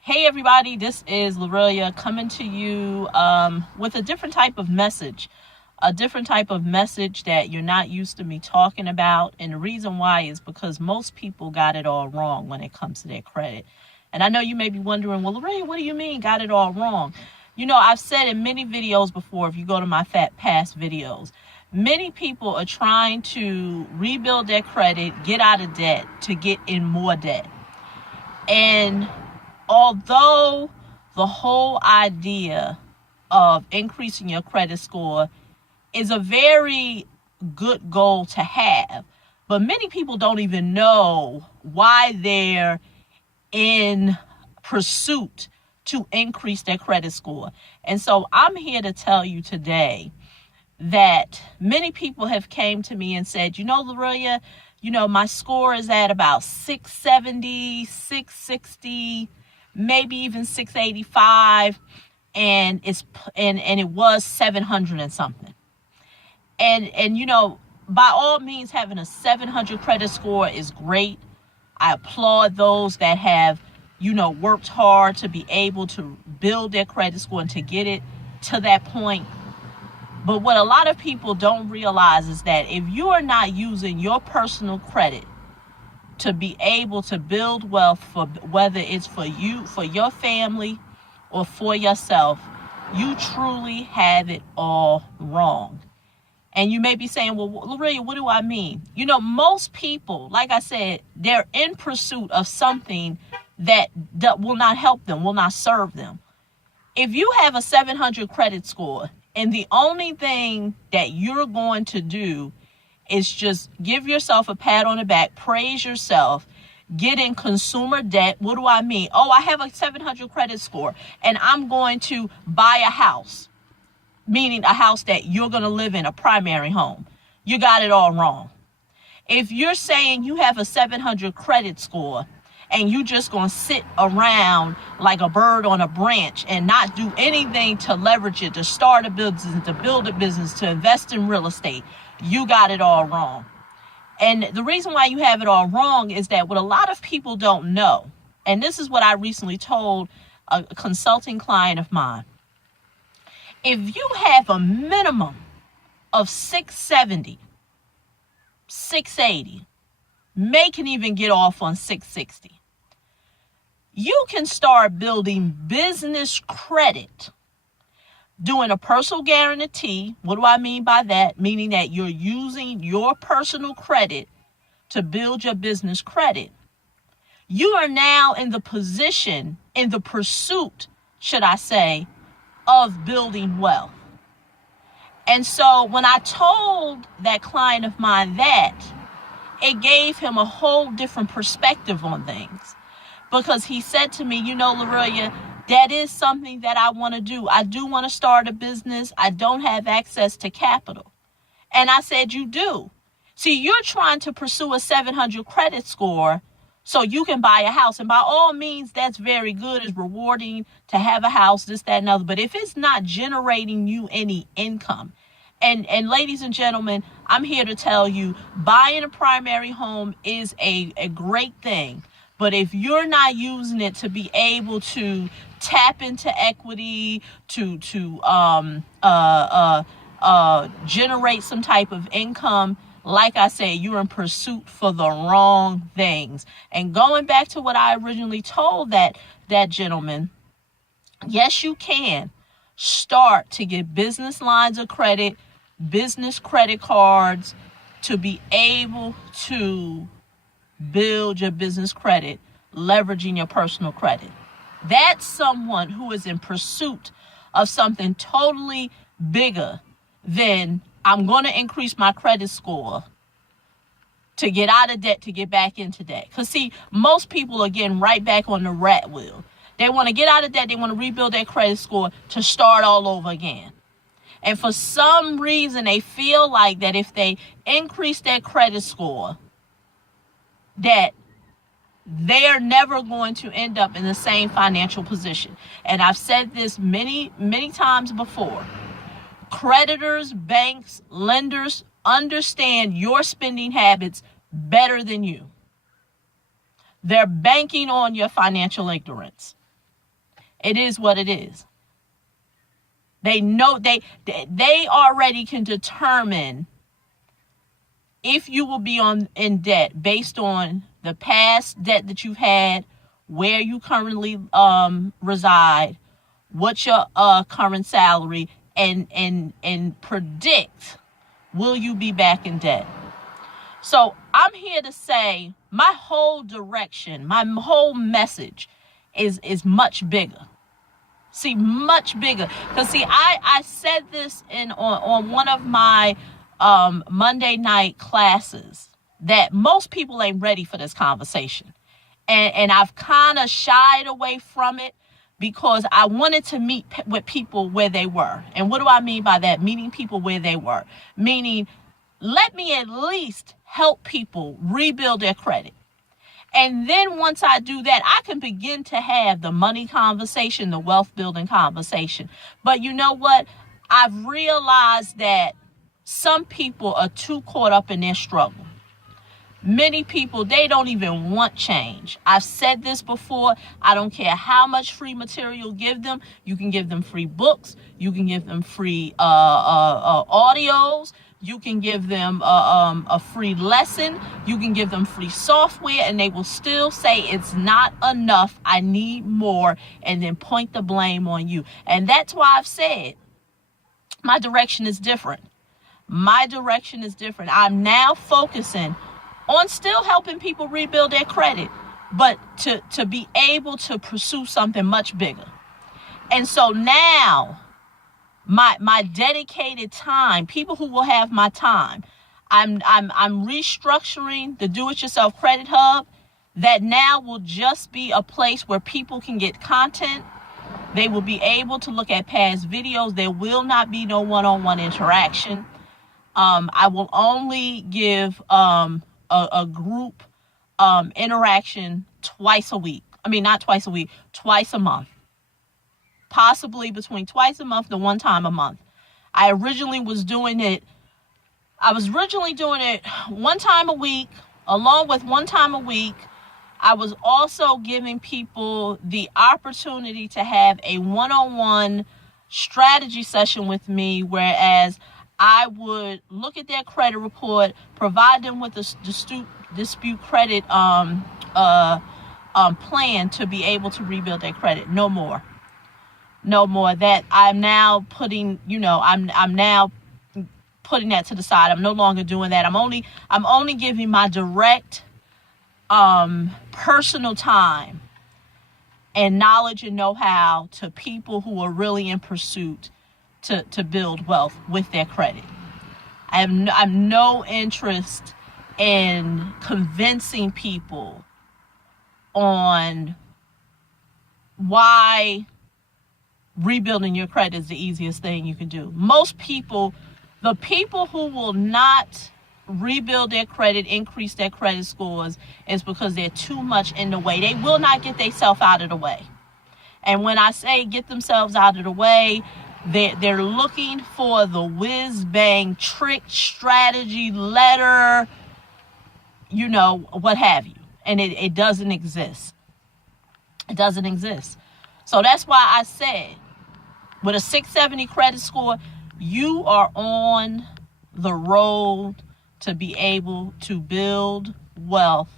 Hey everybody, this is Lorelia coming to you with a different type of message. A different type of message that you're not used to me talking about. And the reason why is because most people got it all wrong when it comes to their credit. And I know you may be wondering, well, Lorelia, what do you mean got it all wrong? You know, I've said in many videos before, if you go to my past videos, many people are trying to rebuild their credit, get out of debt, to get in more debt. And although the whole idea of increasing your credit score is a very good goal to have, but many people don't even know why they're in pursuit to increase their credit score. And so I'm here to tell you today that many people have came to me and said, Lorelia, my score is at about 670, 660, maybe even 685, and it was 700 and something. And by all means, having a 700 credit score is great. I applaud those that have, worked hard to be able to build their credit score and to get it to that point. But what a lot of people don't realize is that if you are not using your personal credit to be able to build wealth, for whether it's for you, for your family, or for yourself, you truly have it all wrong. And you may be saying, well, Lorelia, what do I mean? Most people, like I said, they're in pursuit of something that will not help them, will not serve them. If you have a 700 credit score and the only thing that you're going to do is just give yourself a pat on the back, praise yourself, get in consumer debt. What do I mean? Oh, I have a 700 credit score and I'm going to buy a house, meaning a house that you're going to live in, a primary home. You got it all wrong. If you're saying you have a 700 credit score and you just going to sit around like a bird on a branch and not do anything to leverage it, to start a business, to build a business, to invest in real estate, you got it all wrong. And the reason why you have it all wrong is that what a lot of people don't know, and this is what I recently told a consulting client of mine, if you have a minimum of 670, 680, may can even get off on 660, you can start building business credit, doing a personal guarantee. What do I mean by that? Meaning that you're using your personal credit to build your business credit. You are now in the position, in the pursuit, should I say, of building wealth. And so when I told that client of mine that, it gave him a whole different perspective on things. Because he said to me, Lorelia, that is something that I want to do. I do want to start a business. I don't have access to capital. And I said, you do. See, you're trying to pursue a 700 credit score so you can buy a house. And by all means, that's very good. It's rewarding to have a house, this, that, and other. But if it's not generating you any income, and ladies and gentlemen, I'm here to tell you, buying a primary home is a great thing. But if you're not using it to be able to tap into equity, to generate some type of income, like I say, you're in pursuit for the wrong things. And going back to what I originally told that gentleman, yes, you can start to get business lines of credit, business credit cards, to be able to build your business credit, leveraging your personal credit. That's someone who is in pursuit of something totally bigger than I'm going to increase my credit score to get out of debt, to get back into debt. Because see, most people are getting right back on the rat wheel. They want to get out of debt. They want to rebuild their credit score to start all over again. And for some reason, they feel like that if they increase their credit score, that they're never going to end up in the same financial position. And I've said this many, many times before. Creditors, banks, lenders understand your spending habits better than you. They're banking on your financial ignorance. It is what it is. They know they already can determine if you will be in debt based on the past debt that you've had, where you currently reside, what's your current salary, and predict, will you be back in debt? So I'm here to say my whole direction, my whole message is much bigger. See, much bigger. Because see, I said this on one of my Monday night classes, that most people ain't ready for this conversation. And I've kind of shied away from it because I wanted to meet with people where they were. And what do I mean by that? Meeting people where they were. Meaning, let me at least help people rebuild their credit. And then once I do that, I can begin to have the money conversation, the wealth building conversation. But you know what? I've realized that some people are too caught up in their struggle. Many people, they don't even want change. I've said this before. I don't care how much free material you give them. You can give them free books. You can give them free audios. You can give them a free lesson. You can give them free software, and they will still say it's not enough. I need more, and then point the blame on you. And that's why I've said my direction is different. My direction is different. I'm now focusing on still helping people rebuild their credit, but to be able to pursue something much bigger. And so now, my dedicated time, people who will have my time, I'm restructuring the Do-It-Yourself Credit Hub, that now will just be a place where people can get content. They will be able to look at past videos. There will not be no one-on-one interaction. I will only give a group interaction twice a week. I mean, not twice a week, twice a month. Possibly between twice a month to one time a month. I was originally doing it one time a week. Along with one time a week, I was also giving people the opportunity to have a one-on-one strategy session with me, whereas I would look at their credit report, provide them with a dispute credit plan to be able to rebuild their credit. No more. That I'm now putting, I'm now putting that to the side. I'm no longer doing that. I'm only giving my direct personal time and knowledge and know-how to people who are really in pursuit to build wealth with their credit. I have no interest in convincing people on why rebuilding your credit is the easiest thing you can do. Most people, the people who will not rebuild their credit, increase their credit scores, is because they're too much in the way. They will not get themselves out of the way. And when I say get themselves out of the way, they're looking for the whiz-bang trick, strategy, letter, what have you. And it doesn't exist. It doesn't exist. So that's why I said, with a 670 credit score, you are on the road to be able to build wealth,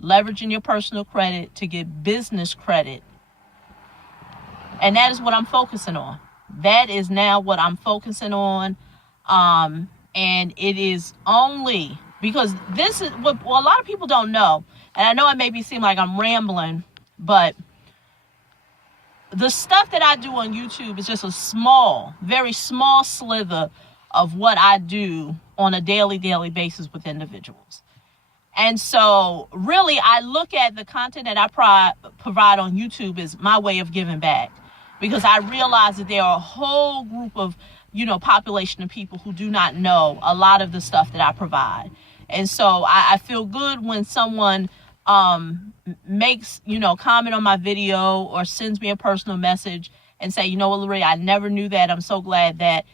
leveraging your personal credit to get business credit. And that is what I'm focusing on. That is now what I'm focusing on. And it is only because this is what a lot of people don't know. And I know it may seem like I'm rambling, but the stuff that I do on YouTube is just a small, very small slither of what I do on a daily basis with individuals. And so really, I look at the content that I provide on YouTube as my way of giving back, because I realize that there are a whole group of, population of people who do not know a lot of the stuff that I provide. And so I feel good when someone makes, comment on my video or sends me a personal message and say, Lorraine, I never knew that. I'm so glad that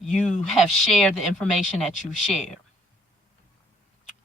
you have shared the information that you shared.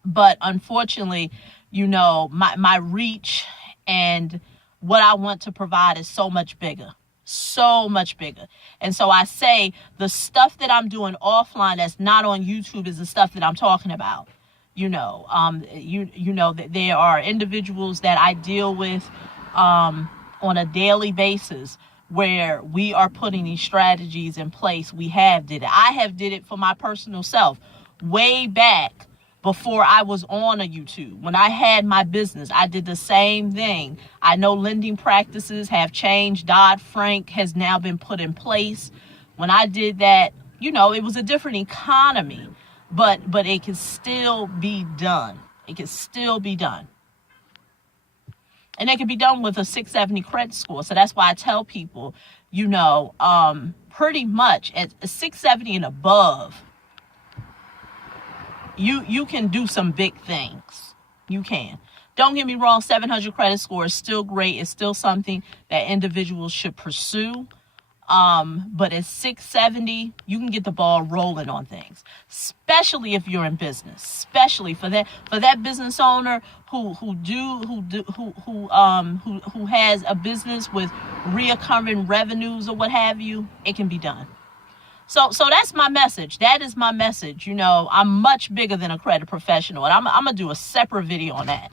But unfortunately, my reach and what I want to provide is so much bigger. So much bigger. And so I say the stuff that I'm doing offline that's not on YouTube is the stuff that I'm talking about. You know that there are individuals that I deal with on a daily basis where we are putting these strategies in place. We have did it. I have did it for my personal self way back before I was on a YouTube. When I had my business, I did the same thing. I know lending practices have changed. Dodd-Frank has now been put in place. When I did that, it was a different economy, but it can still be done. It can still be done. And it can be done with a 670 credit score. So that's why I tell people, pretty much at a 670 and above, you can do some big things. You can. Don't get me wrong, 700 credit score is still great. It's still something that individuals should pursue. But at 670, you can get the ball rolling on things, especially if you're in business, especially for that business owner who has a business with reoccurring revenues or what have you. It can be done. So that's my message. That is my message. I'm much bigger than a credit professional, and I'm going to do a separate video on that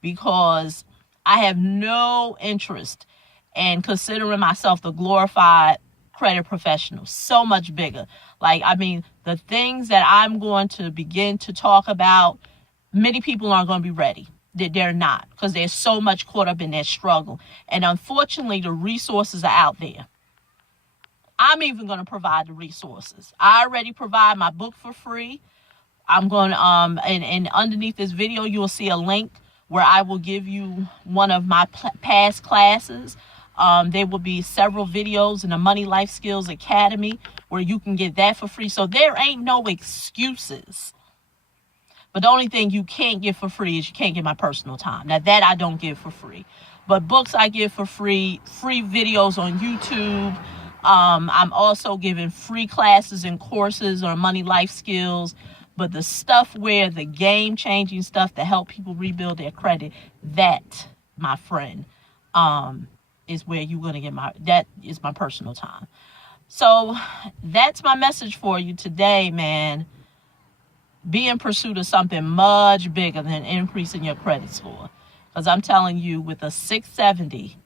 because I have no interest in considering myself the glorified credit professional. So much bigger. The things that I'm going to begin to talk about, many people aren't going to be ready. They're not, because they're so much caught up in their struggle. And unfortunately, the resources are out there. I'm even going to provide the resources. I already provide my book for free. I'm going to, and underneath this video, you will see a link where I will give you one of my past classes. There will be several videos in the Money Life Skills Academy where you can get that for free. So there ain't no excuses. But the only thing you can't get for free is you can't get my personal time. Now that I don't give for free. But books I give for free videos on YouTube. I'm also giving free classes and courses on money life skills. But the stuff where the game-changing stuff to help people rebuild their credit, that, my friend, is where you're going to get that is my personal time. So that's my message for you today, man. Be in pursuit of something much bigger than increasing your credit score. Because I'm telling you, with a 670,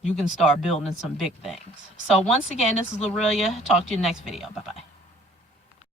you can start building some big things. So once again, this is Lorelia. Talk to you in the next video. Bye-bye.